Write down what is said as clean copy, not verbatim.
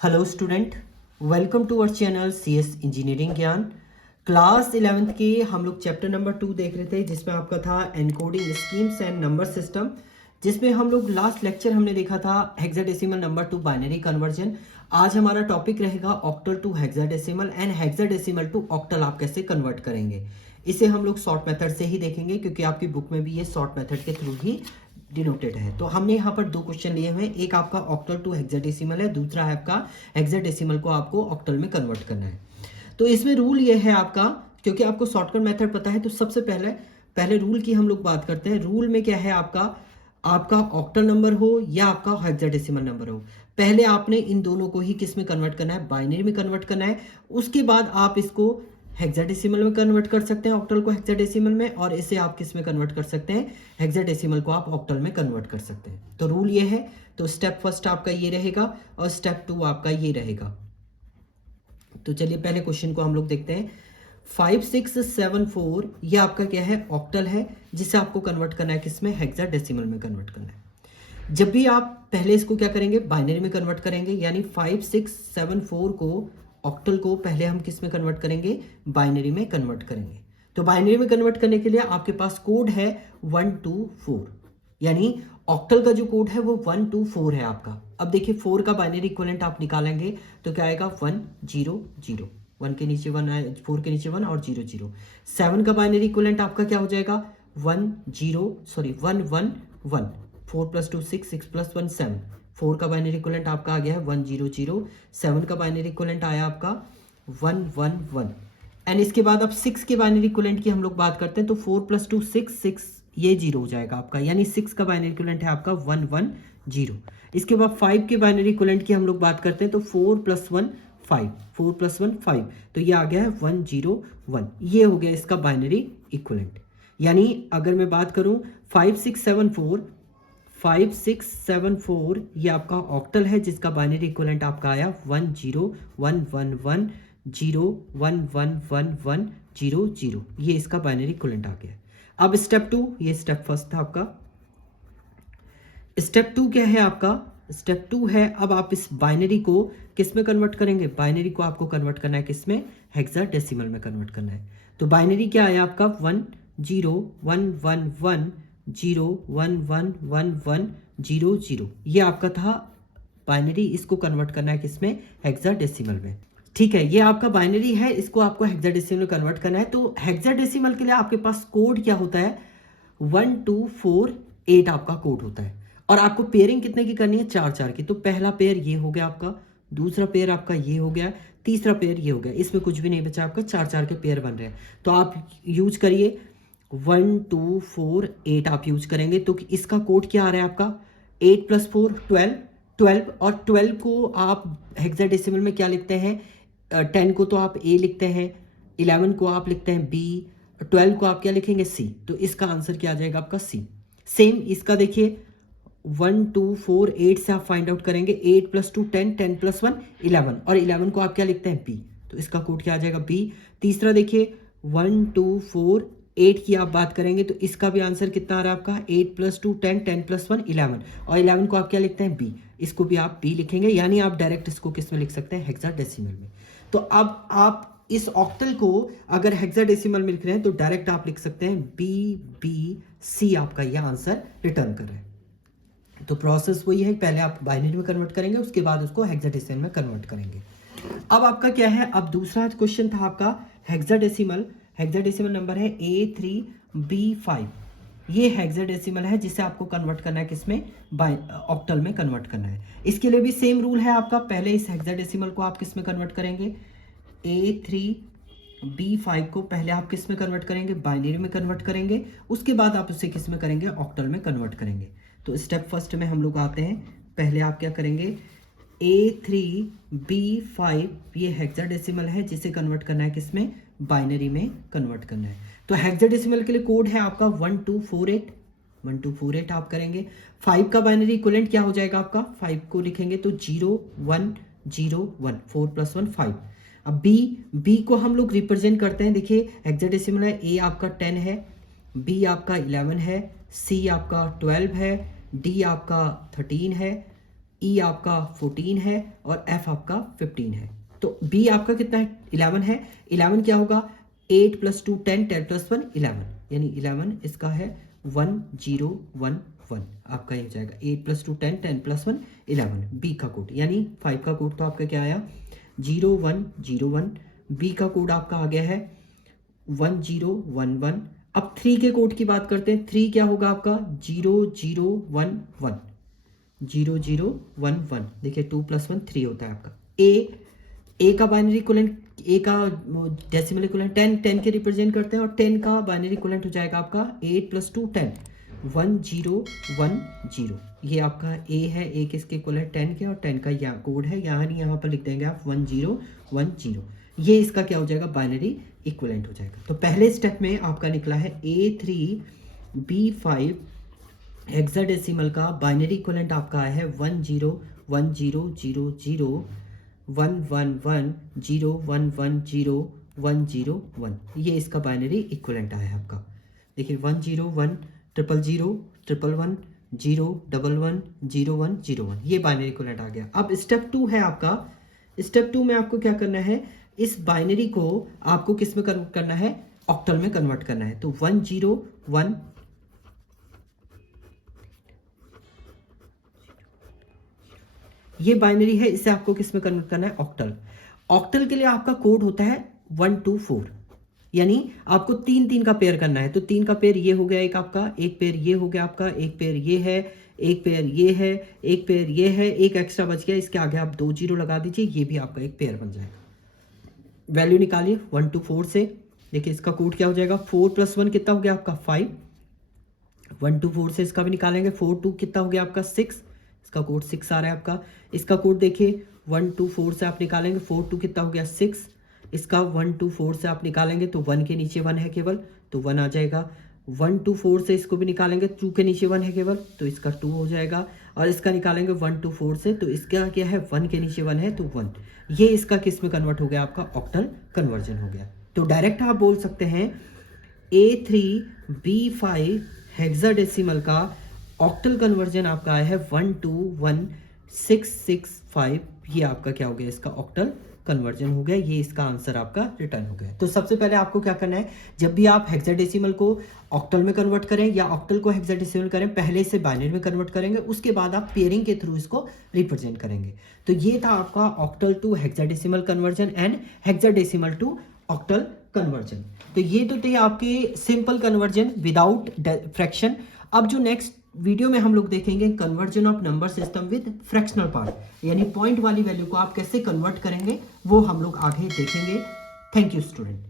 Hello student, welcome to our channel CS engineering Gyan. Class 11th के हम लोग chapter number 2 देख रहे थे, जिसमें आपका था encoding schemes and number system, जिसमें हम लोग लास्ट लेक्चर हमने देखा था hexadecimal number to binary conversion. आज हमारा टॉपिक रहेगा octal to hexadecimal and hexadecimal to octal आप कैसे कन्वर्ट करेंगे। इसे हम लोग शॉर्ट मेथड से ही देखेंगे, क्योंकि आपकी बुक में भी ये शॉर्ट मेथड के थ्रू ही डिनोटेड है। तो हमने यहाँ पर दो क्वेश्चन लिए हुए हैं, एक आपका ऑक्टल टू हेक्साडेसिमल है, दूसरा है आपका हेक्साडेसिमल को आपको ऑक्टल में कन्वर्ट करना है। तो इसमें रूल ये है आपका, क्योंकि आपको शॉर्टकट मेथड पता है, तो सबसे पहले रूल की हम लोग बात करते हैं। रूल में क्या है आपका ऑक्टल नंबर हो या आपका हेक्साडेसिमल नंबर हो, पहले आपने इन दोनों को ही किस में कन्वर्ट करना है, बाइनरी में कन्वर्ट करना है। उसके बाद आप इसको हेक्साडेसिमल में कन्वर्ट कर सकते हैं, ऑक्टल को हेक्साडेसिमल में, और इसे आप किस में कन्वर्ट कर सकते हैं, हेक्साडेसिमल को आप ऑक्टल में कन्वर्ट कर सकते हैं। तो रूल ये है। तो स्टेप फर्स्ट आपका ये रहेगा और स्टेप 2 आपका ये रहेगा। तो चलिए पहले क्वेश्चन को हम लोग देखते हैं। 5674 ये आपका क्या है, ऑक्टल है, जिसे आपको कन्वर्ट करना है किसमें, हेक्साडेसिमल में कन्वर्ट करना है। जब भी आप पहले इसको क्या करेंगे, बाइनरी में कन्वर्ट करेंगे, यानी 5674 को ऑक्टल को पहले हम किस में कन्वर्ट करेंगे, बाइनरी में कन्वर्ट करेंगे। तो बाइनरी में कन्वर्ट करने के लिए आपके पास कोड है 124, यानी ऑक्टल का जो कोड है वो 124 है आपका। अब देखिए 4 का बाइनरी इक्विवेलेंट आप निकालेंगे तो क्या आएगा, 1 0 0, 1 के नीचे 1 आए, 4 के नीचे 1 और 0 0। 7 का बाइनरी इक्विवेलेंट आपका क्या हो जाएगा, 1 1 1 1, 4 + 2 6, 6 + 1 7। 4 का बाइनरी इक्विवेलेंट आपका आ गया है 1 0 0। 7 का बाइनरी इक्विवेलेंट आया आपका 1 1 1। एंड इसके बाद अब 6 के बाइनरी इक्विवेलेंट की हम लोग बात करते हैं, तो 4 + 2 6 6, ये 0 हो जाएगा आपका, यानी 6 का बाइनरी इक्विवेलेंट है आपका 1 1 0। इसके बाद 5 के बाइनरी इक्विवेलेंट की हम लोग बात करते हैं, तो 4 + 1 5, 4 + 1 5, तो ये आ गया है 1 0 1। ये हो गया इसका बाइनरी इक्विवेलेंट। यानी अगर मैं बात करूं 5674 ये आपका ऑक्टल है, जिसका बाइनरी इक्विवेलेंट आपका आया 1 0 1 1 1 0 1 1 1 1 0 0। ये इसका बाइनरी इक्विवेलेंट आ गया। अब स्टेप 2, ये स्टेप फर्स्ट था आपका। स्टेप 2 क्या है आपका, स्टेप 2 है अब आप इस बाइनरी को किस में कन्वर्ट करेंगे, बाइनरी को आपको कन्वर्ट करना है किस में, हेक्साडेसिमल में कन्वर्ट करना है। तो बाइनरी क्या आया आपका 1 0 1 1 1 0 1 1 1 1 0 0। ये आपका था बाइनरी, इसको कन्वर्ट करना है किसमें, हेक्साडेसिमल में। ठीक है, ये आपका बाइनरी है, इसको आपको हेक्साडेसिमल में कन्वर्ट करना है। तो हेक्साडेसिमल के लिए आपके पास कोड क्या होता है, 1248 आपका कोड होता है, और आपको पेयरिंग कितने की करनी है, 4 4 की। तो पहला पेयर ये हो गया आपका, दूसरा पेयर आपका ये हो गया, तीसरा पेयर ये हो गया, इसमें कुछ भी नहीं बचा आपका, 4 4 के पेयर बन रहे हैं। तो आप यूज करिए 1248 आप यूज करेंगे। तो इसका कोड क्या आ रहा है आपका, 8 + 4 12, 12, और 12 को आप हेक्साडेसिमल में क्या लिखते हैं, 10 को तो आप A लिखते हैं, 11 को आप लिखते हैं B, 12 को आप क्या लिखेंगे, C। तो इसका आंसर क्या आ जाएगा आपका C। सेम इसका देखिए 1248 से आप फाइंड आउट करेंगे, 8 + 2 10, 10 + 1 11, और 11 को आप क्या लिखते हैं B, तो इसका कोड क्या आ जाएगा B। तीसरा देखिए 1248 की आप बात करेंगे, तो इसका भी आंसर कितना आ रहा है आपका, 8 + 2 10, 10 + 1 11, और 11 को आप क्या लिखते हैं B, इसको भी आप B लिखेंगे, यानी आप डायरेक्ट इसको किस में लिख सकते हैं, हेक्साडेसिमल में। तो अब आप इस ऑक्टल को अगर हेक्साडेसिमल में लिख रहे हैं, तो डायरेक्ट आप लिख सकते हैं BBC, आपका यह आंसर रिटर्न कर रहे हैं। तो प्रोसेस वही है, पहले आप बाइनरी में कन्वर्ट करेंगे, उसके बाद उसको हेक्साडेसिमल में कन्वर्ट करेंगे। अब आपका क्या है, अब दूसरा क्वेश्चन था आपका हेक्साडेसिमल नंबर है A3B5। ये हेक्साडेसिमल है, जिसे आपको कन्वर्ट करना है किसमें, ऑक्टल में कन्वर्ट करना है। इसके लिए भी सेम रूल है आपका, पहले इस हेक्साडेसिमल को आप किस में कन्वर्ट करेंगे, A3B5 को पहले आप किस में कन्वर्ट करेंगे, बाइनरी में कन्वर्ट करेंगे, उसके बाद आप उसे किस में करेंगे, ऑक्टल में कन्वर्ट करेंगे। तो स्टेप फर्स्ट में हम लोग आते हैं, पहले आप क्या करेंगे, A3B5 ये हेक्साडेसिमल है, जिसे कन्वर्ट करना है किसमें, बाइनरी में कन्वर्ट करना है। तो हेक्साडेसिमल के लिए कोड है आपका 1248 आप करेंगे। 5 का बाइनरी इक्विवेलेंट क्या हो जाएगा आपका, 5 को लिखेंगे तो 0 1 0 1, 4 + 1 5। अब B को हम लोग रिप्रेजेंट करते हैं, देखिए हेक्साडेसिमल है, A आपका 10 है, B आपका 11 है, C आपका 12 है, D आपका 13 है, ई आपका 14 है और एफ आपका 15 है। तो बी आपका कितना है, 11 है। 11 क्या होगा, 8 + 2 10, 10 + 1 11, यानी 11 इसका है 1011 आपका ये हो जाएगा। 8 + 2 10, 10 + 1 11 बी का कोड, यानी 5 का कोड तो आपका क्या आया 0101। बी का कोड आपका आ गया है 1011। अब 3 के कोड की बात करते हैं। 3 क्या होगा आपका 0011 0011। देखिए 2 + 1 3 होता है आपका। ए का बाइनरी इक्विवेलेंट, ए का डेसिमल इक्विवेलेंट 10 10 के रिप्रेजेंट करते हैं और 10 का बाइनरी इक्विवेलेंट हो जाएगा आपका 8 + 2 10 1010। ये आपका ए है, ए किसके इक्विवेलेंट 10 के, और 10 का यहाँ कोड है, यहाँ पर लिख देंगे आप 1010। ये इसका क्या हो जाएगा बाइनरी इक्विवेलेंट हो जाएगा। तो पहले स्टेप में आपका निकला है A3B5 हेक्साडेसिमल का बाइनरी इक्विवेलेंट आपका आया है 1010010110110101। ये इसका बाइनरी इक्विवेलेंट आया है आपका। देखिए 101 000 111 011 0101, ये बाइनरी इक्विवेलेंट आ गया। अब स्टेप 2 है आपका। स्टेप 2 में आपको क्या करना है, इस बाइनरी को आपको किस में कन्वर्ट करना है, ऑक्टल में कन्वर्ट करना है। तो 101 ये बाइनरी है, इसे आपको किस में कन्वर्ट करना है, ऑक्टल। ऑक्टल के लिए आपका कोड होता है 124, यानी आपको 3 3 का पेयर करना है। तो 3 का पेयर ये हो गया एक आपका, एक पेयर ये हो गया आपका, एक पेयर ये है, एक पेयर ये है, एक पेयर ये है, एक एक्स्ट्रा बच गया, इसके आगे आप 2 0 लगा दीजिए, ये भी आपका एक पेयर बन जाएगा। वैल्यू निकालिए 1 to 4 से। देखिए इसका कोड क्या हो जाएगा, 4 + 1 कितना हो गया आपका 5। 1 to 4 से इसका भी निकालेंगे, 4 2 कितना हो गया आपका 6, इसका कोड 6 आ रहा है आपका। इसका कोड देखिए 1 to 4 से आप निकालेंगे, 4 2 कितना हो गया 6, इसका 1 to 4 से आप निकालेंगे तो 1 के नीचे 1 है केवल, तो 1 आ जाएगा। 1 to 4 से इसको भी निकालेंगे, 2 के नीचे 1 है केवल, तो इसका 2 हो जाएगा। और इसका निकालेंगे 1 to 4 से, तो इसका क्या है 1 के नीचे 1 है तो 1। ये इसका किस में कन्वर्ट हो गया आपका, ऑक्टल कन्वर्जन हो गया। तो डायरेक्ट आप बोल सकते हैं A3B5 हेक्साडेसिमल का ऑक्टल कन्वर्जन आपका आया है 121665। ये आपका क्या हो गया, इसका ऑक्टल कन्वर्जन हो गया। ये इसका आंसर आपका रिटर्न हो गया। तो सबसे पहले आपको क्या करना है, जब भी आप हेक्साडेसिमल को ऑक्टल में कन्वर्ट करें या ऑक्टल को हेक्साडेसिमल करें, पहले इसे बाइनरी में कन्वर्ट करेंगे, उसके बाद आप पेयरिंग के थ्रू इसको रिप्रेजेंट करेंगे। तो ये था आपका octal to hexadecimal conversion and hexadecimal to octal conversion. तो ये तो थे आपके सिंपल कन्वर्जन विदाउट फ्रैक्शन। अब जो नेक्स्ट वीडियो में हम लोग देखेंगे conversion of number system with fractional part, यानी पॉइंट वाली वैल्यू को आप कैसे कन्वर्ट करेंगे, वो हम लोग आगे देखेंगे। Thank you student.